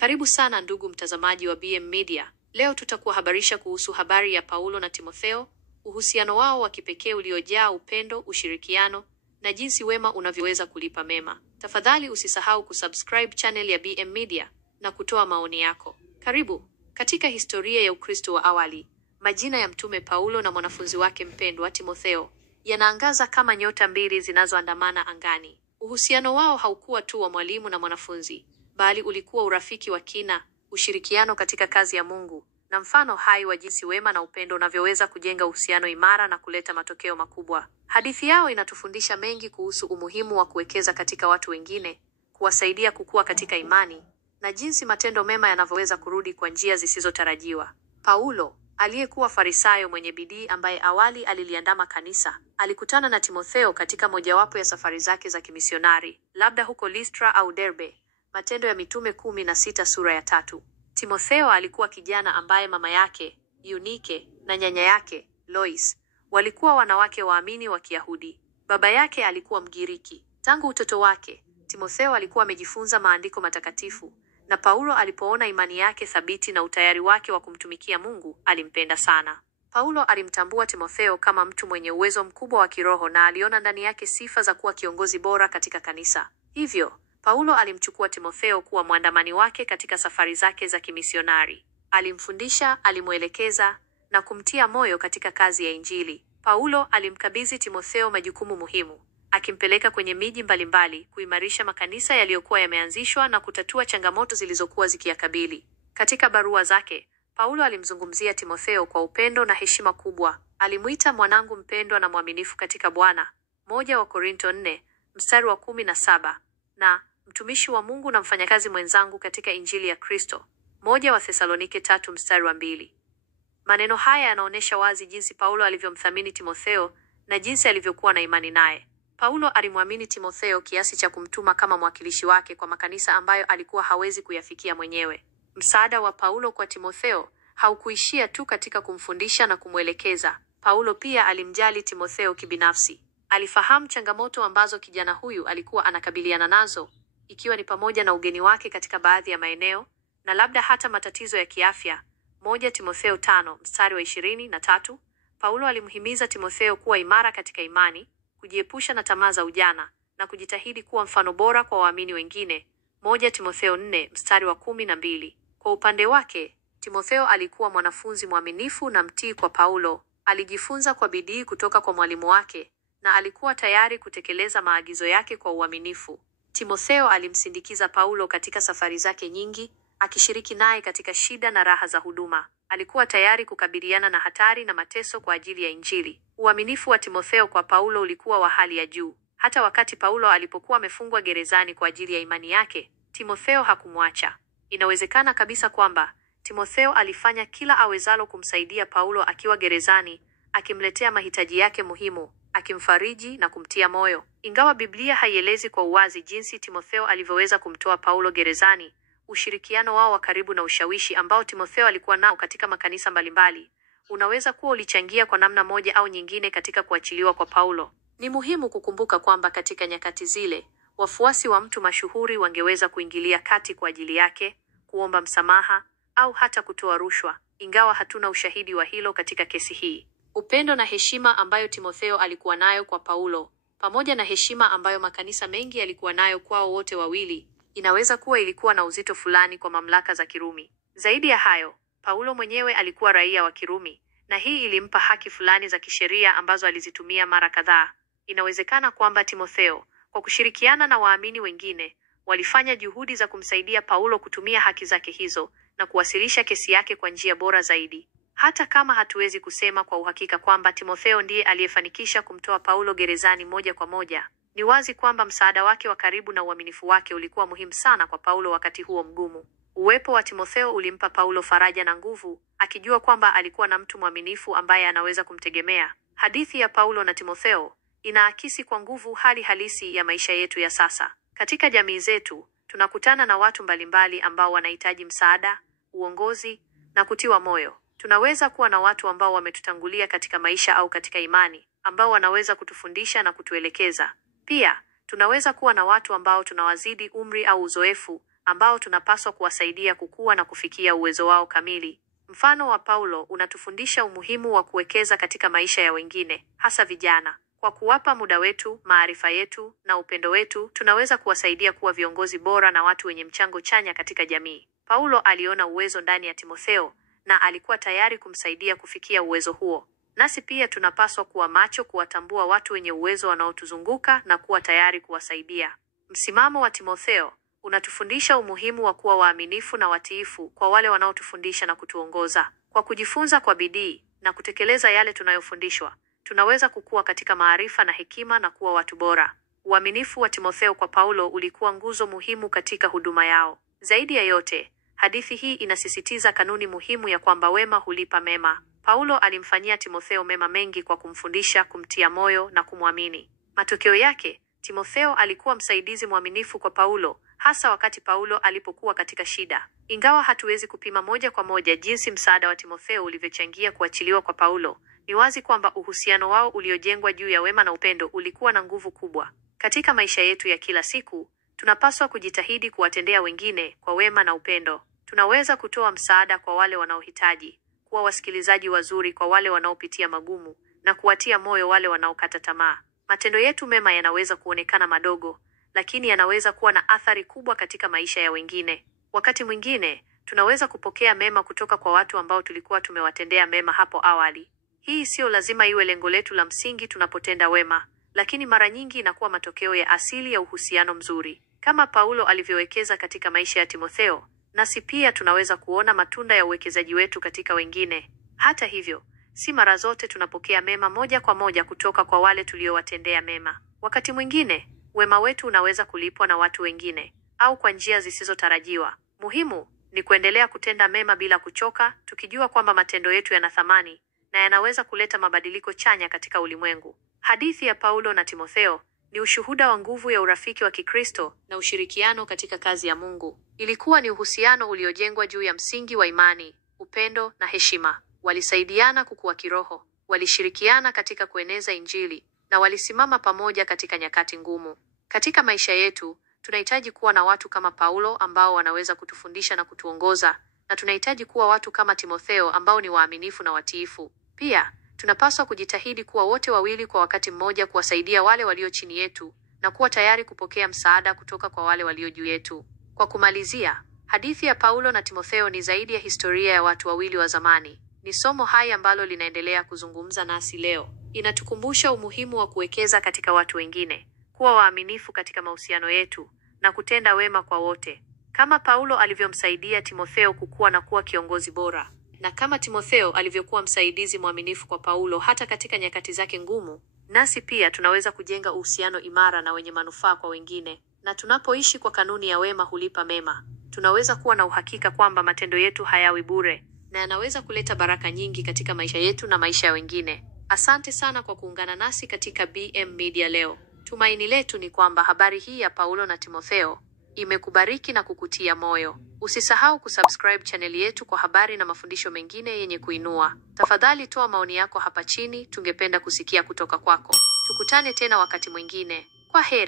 Karibu sana ndugu mtazamaji wa BM Media. Leo tutakuhabarisha kuhusu habari ya Paulo na Timotheo, uhusiano wao wa kipekee uliojaa upendo, ushirikiano na jinsi wema unavyoweza kulipa mema. Tafadhali usisahau kusubscribe channel ya BM Media na kutoa maoni yako. Karibu. Katika historia ya Ukristo wa awali, majina ya Mtume Paulo na mwanafunzi wake mpendwa Timotheo yanaangaza kama nyota mbili zinazoandamana angani. Uhusiano wao haukuwa tu wa mwalimu na mwanafunzi, bali ulikuwa urafiki wa kina, ushirikiano katika kazi ya Mungu, na mfano hai wa jinsi wema na upendo unavyoweza kujenga uhusiano imara na kuleta matokeo makubwa. Hadithi yao inatufundisha mengi kuhusu umuhimu wa kuwekeza katika watu wengine, kuwasaidia kukua katika imani, na jinsi matendo mema yanavyoweza kurudi kwa njia zisizotarajiwa. Paulo, aliyekuwa Farisayo mwenye bidii ambaye awali aliliandama kanisa, alikutana na Timotheo katika mojawapo ya safari zake za kimisionari, labda huko Listra au Derbe. Matendo ya Mitume 16 sura ya 3. Timotheo alikuwa kijana ambaye mama yake, Eunike, na nyanya yake, Lois, walikuwa wanawake waamini wa Kiyahudi. Baba yake alikuwa Mgiriki. Tangu utoto wake, Timotheo alikuwa amejifunza maandiko matakatifu, na Paulo alipoona imani yake thabiti na utayari wake wa kumtumikia Mungu, alimpenda sana. Paulo alimtambua Timotheo kama mtu mwenye uwezo mkubwa wa kiroho na aliona ndani yake sifa za kuwa kiongozi bora katika kanisa. Hivyo, Paulo alimchukua Timotheo kuwa mwandamani wake katika safari zake za kimisionari. Alimfundisha, alimwelekeza na kumtia moyo katika kazi ya Injili. Paulo alimkabidhi Timotheo majukumu muhimu, akimpeleka kwenye miji mbalimbali, kuimarisha makanisa yaliyokuwa yameanzishwa na kutatua changamoto zilizokuwa zikiyakabili. Katika barua zake, Paulo alimzungumzia Timotheo kwa upendo na heshima kubwa. Alimuita mwanangu mpendwa na mwaminifu katika Bwana, 1 wa Korinto 4 mstari wa 17, na mtumishi wa Mungu na mfanyakazi mwenzangu katika Injili ya Kristo, 1 wa Thesalonike 3 mstari wa 2. Maneno haya yanaonyesha wazi jinsi Paulo alivyomthamini Timotheo na jinsi alivyokuwa na imani naye. Paulo alimwamini Timotheo kiasi cha kumtuma kama mwakilishi wake kwa makanisa ambayo alikuwa hawezi kuyafikia mwenyewe. Msaada wa Paulo kwa Timotheo haukuishia tu katika kumfundisha na kumwelekeza. Paulo pia alimjali Timotheo kibinafsi. Alifahamu changamoto ambazo kijana huyu alikuwa anakabiliana nazo, ikiwa ni pamoja na ugeni wake katika baadhi ya maeneo na labda hata matatizo ya kiafya. 1 Timotheo 5 mstari wa 23. Paulo alimhimiza Timotheo kuwa imara katika imani, kujiepusha na tamaa za ujana na kujitahidi kuwa mfano bora kwa waamini wengine. 1 Timotheo 4 mstari wa 12. Kwa upande wake, Timotheo alikuwa mwanafunzi mwaminifu na mtii kwa Paulo. Alijifunza kwa bidii kutoka kwa mwalimu wake na alikuwa tayari kutekeleza maagizo yake kwa uaminifu. Timotheo alimsindikiza Paulo katika safari zake nyingi, akishiriki naye katika shida na raha za huduma. Alikuwa tayari kukabiliana na hatari na mateso kwa ajili ya Injili. Uaminifu wa Timotheo kwa Paulo ulikuwa wa hali ya juu. Hata wakati Paulo alipokuwa amefungwa gerezani kwa ajili ya imani yake, Timotheo hakumwacha. Inawezekana kabisa kwamba Timotheo alifanya kila awezalo kumsaidia Paulo akiwa gerezani, akimletea mahitaji yake muhimu, akimfariji na kumtia moyo. Ingawa Biblia haielezi kwa uwazi jinsi Timotheo alivyoweza kumtoa Paulo gerezani, ushirikiano wao wa karibu na ushawishi ambao Timotheo alikuwa nao katika makanisa mbalimbali unaweza kuwa ulichangia kwa namna moja au nyingine katika kuachiliwa kwa Paulo. Ni muhimu kukumbuka kwamba katika nyakati zile, wafuasi wa mtu mashuhuri wangeweza kuingilia kati kwa ajili yake, kuomba msamaha au hata kutoa rushwa, ingawa hatuna ushahidi wa hilo katika kesi hii. Upendo na heshima ambayo Timotheo alikuwa nayo kwa Paulo, pamoja na heshima ambayo makanisa mengi yalikuwa nayo kwao wote wawili, inaweza kuwa ilikuwa na uzito fulani kwa mamlaka za Kirumi. Zaidi ya hayo, Paulo mwenyewe alikuwa raia wa Kirumi, na hii ilimpa haki fulani za kisheria ambazo alizitumia mara kadhaa. Inawezekana kwamba Timotheo, kwa kushirikiana na waamini wengine, walifanya juhudi za kumsaidia Paulo kutumia haki zake hizo na kuwasilisha kesi yake kwa njia bora zaidi. Hata kama hatuwezi kusema kwa uhakika kwamba Timotheo ndiye aliyefanikisha kumtoa Paulo gerezani moja kwa moja, ni wazi kwamba msaada wake wa karibu na uaminifu wake ulikuwa muhimu sana kwa Paulo wakati huo mgumu. Uwepo wa Timotheo ulimpa Paulo faraja na nguvu, akijua kwamba alikuwa na mtu mwaminifu ambaye anaweza kumtegemea. Hadithi ya Paulo na Timotheo inaakisi kwa nguvu hali halisi ya maisha yetu ya sasa. Katika jamii zetu, tunakutana na watu mbalimbali ambao wanahitaji msaada, uongozi na kutiwa moyo. Tunaweza kuwa na watu ambao wametutangulia katika maisha au katika imani, ambao wanaweza kutufundisha na kutuelekeza. Pia, tunaweza kuwa na watu ambao tunawazidi umri au uzoefu, ambao tunapaswa kuwasaidia kukua na kufikia uwezo wao kamili. Mfano wa Paulo unatufundisha umuhimu wa kuwekeza katika maisha ya wengine, hasa vijana. Kwa kuwapa muda wetu, maarifa yetu na upendo wetu, tunaweza kuwasaidia kuwa viongozi bora na watu wenye mchango chanya katika jamii. Paulo aliona uwezo ndani ya Timotheo na alikuwa tayari kumsaidia kufikia uwezo huo. Nasi pia tunapaswa kuwa macho kuwatambua watu wenye uwezo wanaotuzunguka na kuwa tayari kuwasaidia. Msimamo wa Timotheo unatufundisha umuhimu wa kuwa waaminifu na watiifu kwa wale wanaotufundisha na kutuongoza. Kwa kujifunza kwa bidii na kutekeleza yale tunayofundishwa, tunaweza kukua katika maarifa na hekima na kuwa watu bora. Uaminifu wa Timotheo kwa Paulo ulikuwa nguzo muhimu katika huduma yao. Zaidi ya yote, hadithi hii inasisitiza kanuni muhimu ya kwamba wema hulipa mema. Paulo alimfanyia Timotheo mema mengi kwa kumfundisha, kumtia moyo na kumwamini. Matokeo yake, Timotheo alikuwa msaidizi mwaminifu kwa Paulo, hasa wakati Paulo alipokuwa katika shida. Ingawa hatuwezi kupima moja kwa moja jinsi msaada wa Timotheo ulivyochangia kuachiliwa kwa Paulo, ni wazi kwamba uhusiano wao uliojengwa juu ya wema na upendo ulikuwa na nguvu kubwa. Katika maisha yetu ya kila siku, tunapaswa kujitahidi kuwatendea wengine kwa wema na upendo. Tunaweza kutoa msaada kwa wale wanaohitaji, kuwa wasikilizaji wazuri kwa wale wanaopitia magumu, na kuwatia moyo wale wanaokata tamaa. Matendo yetu mema yanaweza kuonekana madogo, lakini yanaweza kuwa na athari kubwa katika maisha ya wengine. Wakati mwingine, tunaweza kupokea mema kutoka kwa watu ambao tulikuwa tumewatendea mema hapo awali. Hii sio lazima iwe lengo letu la msingi tunapotenda wema, lakini mara nyingi inakuwa matokeo ya asili ya uhusiano mzuri. Kama Paulo alivyowekeza katika maisha ya Timotheo, nasi pia tunaweza kuona matunda ya uwekezaji wetu katika wengine. Hata hivyo, si mara zote tunapokea mema moja kwa moja kutoka kwa wale tuliowatendea mema. Wakati mwingine, wema wetu unaweza kulipwa na watu wengine au kwa njia zisizotarajiwa. Muhimu ni kuendelea kutenda mema bila kuchoka, tukijua kwamba matendo yetu yana thamani na yanaweza kuleta mabadiliko chanya katika ulimwengu. Hadithi ya Paulo na Timotheo ni ushuhuda wa nguvu ya urafiki wa Kikristo na ushirikiano katika kazi ya Mungu. Ilikuwa ni uhusiano uliojengwa juu ya msingi wa imani, upendo na heshima. Walisaidiana kukua kiroho, walishirikiana katika kueneza Injili na walisimama pamoja katika nyakati ngumu. Katika maisha yetu, tunahitaji kuwa na watu kama Paulo ambao wanaweza kutufundisha na kutuongoza, na tunahitaji kuwa watu kama Timotheo ambao ni waaminifu na watiifu. Pia, tunapaswa kujitahidi kuwa wote wawili kwa wakati mmoja, kuwasaidia wale walio chini yetu na kuwa tayari kupokea msaada kutoka kwa wale walio juu yetu. Kwa kumalizia, hadithi ya Paulo na Timotheo ni zaidi ya historia ya watu wawili wa zamani. Ni somo hai ambalo linaendelea kuzungumza nasi leo. Inatukumbusha umuhimu wa kuwekeza katika watu wengine, kuwa waaminifu katika mahusiano yetu na kutenda wema kwa wote. Kama Paulo alivyomsaidia Timotheo kukua na kuwa kiongozi bora, na kama Timotheo alivyokuwa msaidizi mwaminifu kwa Paulo hata katika nyakati zake ngumu, nasi pia tunaweza kujenga uhusiano imara na wenye manufaa kwa wengine. Na tunapoishi kwa kanuni ya wema hulipa mema, tunaweza kuwa na uhakika kwamba matendo yetu hayawi bure na yanaweza kuleta baraka nyingi katika maisha yetu na maisha ya wengine. Asante sana kwa kuungana nasi katika BM Media leo. Tumaini letu ni kwamba habari hii ya Paulo na Timotheo imekubariki na kukutia moyo. Usisahau kusubscribe chaneli yetu kwa habari na mafundisho mengine yenye kuinua. Tafadhali toa maoni yako hapa chini, tungependa kusikia kutoka kwako. Tukutane tena wakati mwingine. Kwa heri.